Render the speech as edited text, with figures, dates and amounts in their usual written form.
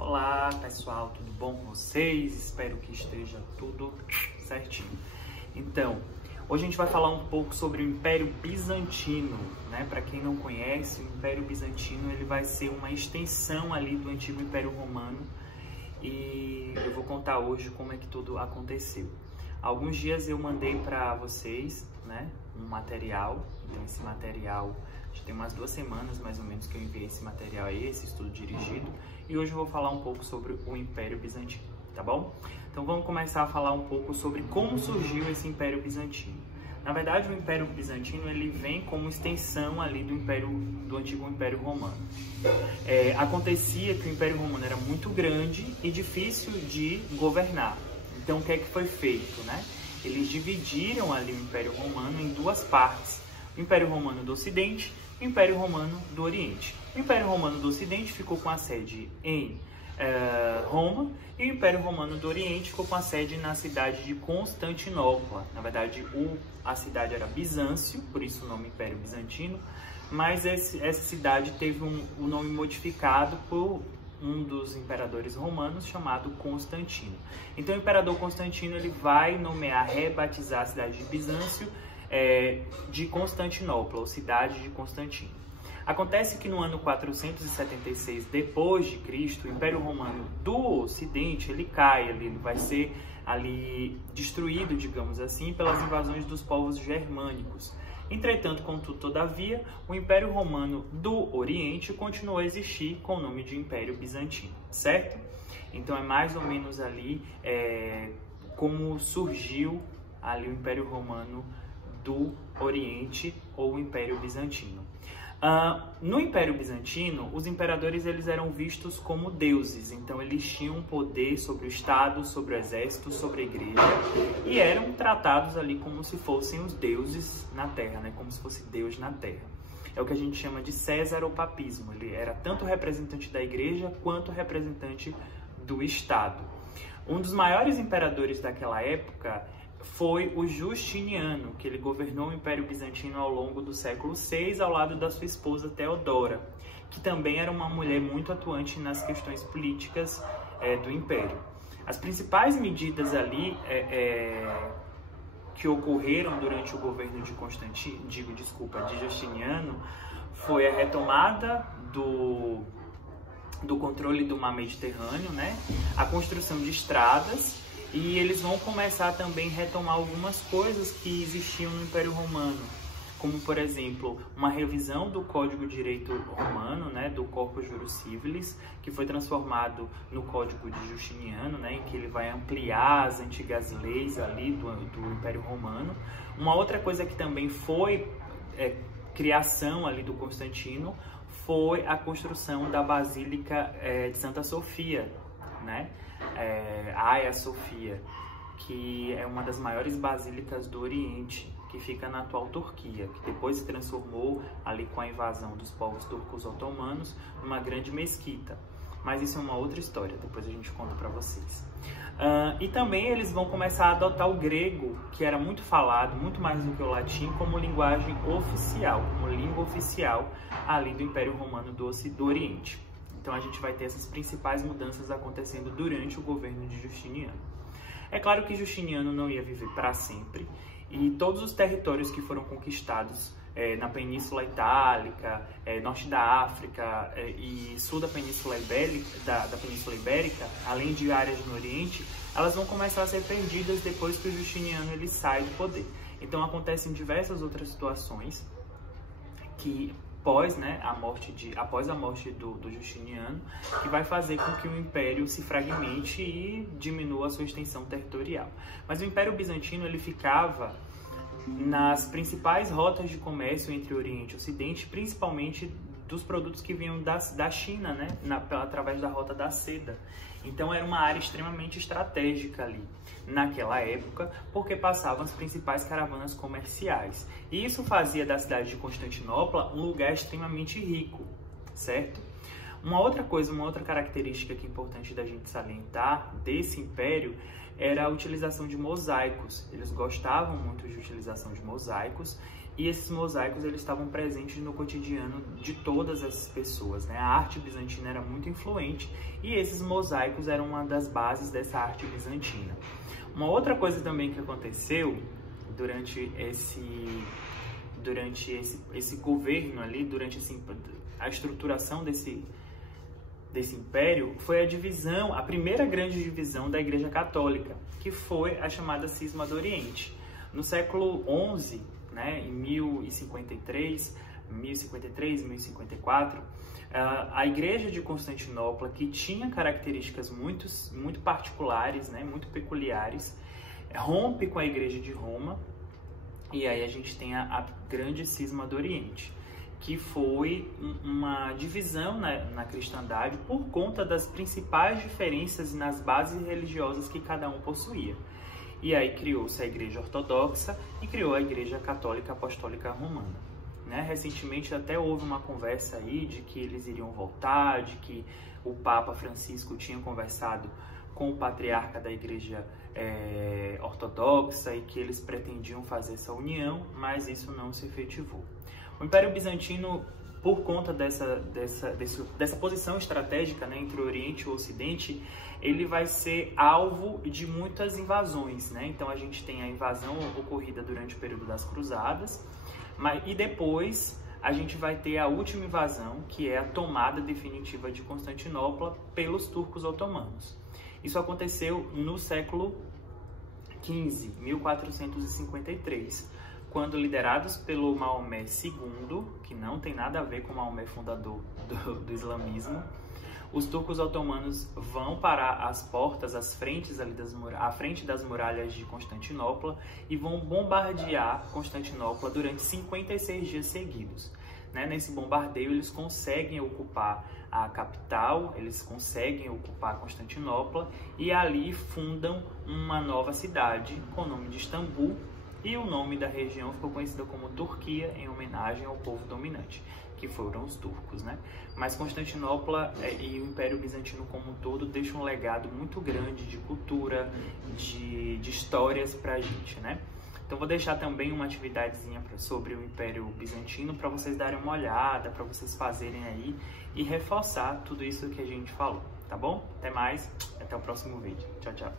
Olá pessoal, tudo bom com vocês? Espero que esteja tudo certinho. Então, hoje a gente vai falar um pouco sobre o Império Bizantino, né? Para quem não conhece, o Império Bizantino ele vai ser uma extensão ali do antigo Império Romano e eu vou contar hoje como é que tudo aconteceu. Há alguns dias eu mandei para vocês, né, um material. Então esse material já tem umas 2 semanas mais ou menos que eu enviei esse material aí, esse estudo dirigido, e hoje eu vou falar um pouco sobre o Império Bizantino, tá bom? Então vamos começar a falar um pouco sobre como surgiu esse Império Bizantino. Na verdade, o Império Bizantino ele vem como extensão ali do antigo Império Romano. Acontecia que o Império Romano era muito grande e difícil de governar. Então o que é que foi feito, né? Eles dividiram ali o Império Romano em 2 partes. O Império Romano do Ocidente e o Império Romano do Oriente. O Império Romano do Ocidente ficou com a sede em Roma e o Império Romano do Oriente ficou com a sede na cidade de Constantinopla. Na verdade, a cidade era Bizâncio, por isso o nome Império Bizantino, mas essa cidade teve o nome modificado por um dos imperadores romanos chamado Constantino. Então o imperador Constantino ele vai rebatizar a cidade de Bizâncio de Constantinopla, ou cidade de Constantino. Acontece que no ano 476 depois de Cristo, o Império Romano do Ocidente ele cai, ele vai ser ali destruído, digamos assim, pelas invasões dos povos germânicos. Entretanto, contudo, todavia, o Império Romano do Oriente continuou a existir com o nome de Império Bizantino, certo? Então é mais ou menos ali como surgiu ali o Império Romano do Oriente ou o Império Bizantino. No Império Bizantino, os imperadores eles eram vistos como deuses, então eles tinham poder sobre o Estado, sobre o exército, sobre a igreja e eram tratados ali como se fossem os deuses na Terra, né? Como se fosse Deus na Terra. É o que a gente chama de cesaropapismo, ele era tanto representante da igreja quanto representante do Estado. Um dos maiores imperadores daquela época foi o Justiniano, que ele governou o Império Bizantino ao longo do século VI, ao lado da sua esposa Teodora, que também era uma mulher muito atuante nas questões políticas do Império. As principais medidas ali que ocorreram durante o governo de Justiniano foi a retomada do controle do mar Mediterrâneo, né? A construção de estradas. E eles vão começar também a retomar algumas coisas que existiam no Império Romano, como, por exemplo, uma revisão do Código de Direito Romano, né, do Corpus Juris Civilis, que foi transformado no Código de Justiniano, né, em que ele vai ampliar as antigas leis ali do Império Romano. Uma outra coisa que também foi criação ali do Constantino foi a construção da Basílica de Santa Sofia, né? Hagia Sophia, que é uma das maiores basílicas do Oriente, que fica na atual Turquia, que depois se transformou ali com a invasão dos povos turcos otomanos numa grande mesquita. Mas isso é uma outra história, depois a gente conta para vocês. E também eles vão começar a adotar o grego, que era muito falado, muito mais do que o latim, como linguagem oficial, como língua oficial ali do Império Romano do Oriente. Então a gente vai ter essas principais mudanças acontecendo durante o governo de Justiniano. É claro que Justiniano não ia viver para sempre e todos os territórios que foram conquistados na Península Itálica, norte da África e sul da Península Ibérica, além de áreas no Oriente, elas vão começar a ser perdidas depois que o Justiniano ele sai do poder. Então acontecem diversas outras situações que após a morte do Justiniano, que vai fazer com que o Império se fragmente e diminua a sua extensão territorial. Mas o Império Bizantino ele ficava nas principais rotas de comércio entre o Oriente e o Ocidente, principalmente dos produtos que vinham da China, né, através da Rota da Seda. Então era uma área extremamente estratégica ali naquela época, porque passavam as principais caravanas comerciais. E isso fazia da cidade de Constantinopla um lugar extremamente rico, certo? Uma outra característica que é importante da gente salientar desse império era a utilização de mosaicos. Eles gostavam muito de utilização de mosaicos e esses mosaicos eles estavam presentes no cotidiano de todas essas pessoas, né? A arte bizantina era muito influente e esses mosaicos eram uma das bases dessa arte bizantina. Uma outra coisa também que aconteceu durante esse governo ali, durante a estruturação desse império, foi a primeira grande divisão da Igreja Católica, que foi a chamada Cisma do Oriente. No século XI, né, em 1053, 1054, a Igreja de Constantinopla, que tinha características muito particulares, né, muito peculiares, rompe com a Igreja de Roma, e aí a gente tem a grande Cisma do Oriente, que foi uma divisão na cristandade por conta das principais diferenças nas bases religiosas que cada um possuía. E aí criou-se a Igreja Ortodoxa e criou a Igreja Católica Apostólica Romana. Né? Recentemente até houve uma conversa aí de que eles iriam voltar, de que o Papa Francisco tinha conversado com o patriarca da Igreja Ortodoxa e que eles pretendiam fazer essa união, mas isso não se efetivou. O Império Bizantino, por conta dessa posição estratégica, né, entre o Oriente e o Ocidente, ele vai ser alvo de muitas invasões, né? Então a gente tem a invasão ocorrida durante o período das Cruzadas, e depois a gente vai ter a última invasão, que é a tomada definitiva de Constantinopla pelos turcos otomanos. Isso aconteceu no século XV, 1453, quando, liderados pelo Maomé II, que não tem nada a ver com o Maomé fundador do islamismo, os turcos otomanos vão para as portas, à frente das muralhas de Constantinopla e vão bombardear Constantinopla durante 56 dias seguidos. Né? Nesse bombardeio, eles conseguem ocupar a capital, eles conseguem ocupar Constantinopla e ali fundam uma nova cidade com o nome de Istambul, e o nome da região ficou conhecida como Turquia, em homenagem ao povo dominante, que foram os turcos, né? Mas Constantinopla e o Império Bizantino como um todo deixam um legado muito grande de cultura, de histórias pra gente, né? Então vou deixar também uma atividadezinha sobre o Império Bizantino para vocês darem uma olhada, para vocês fazerem aí e reforçar tudo isso que a gente falou, tá bom? Até mais, até o próximo vídeo. Tchau, tchau.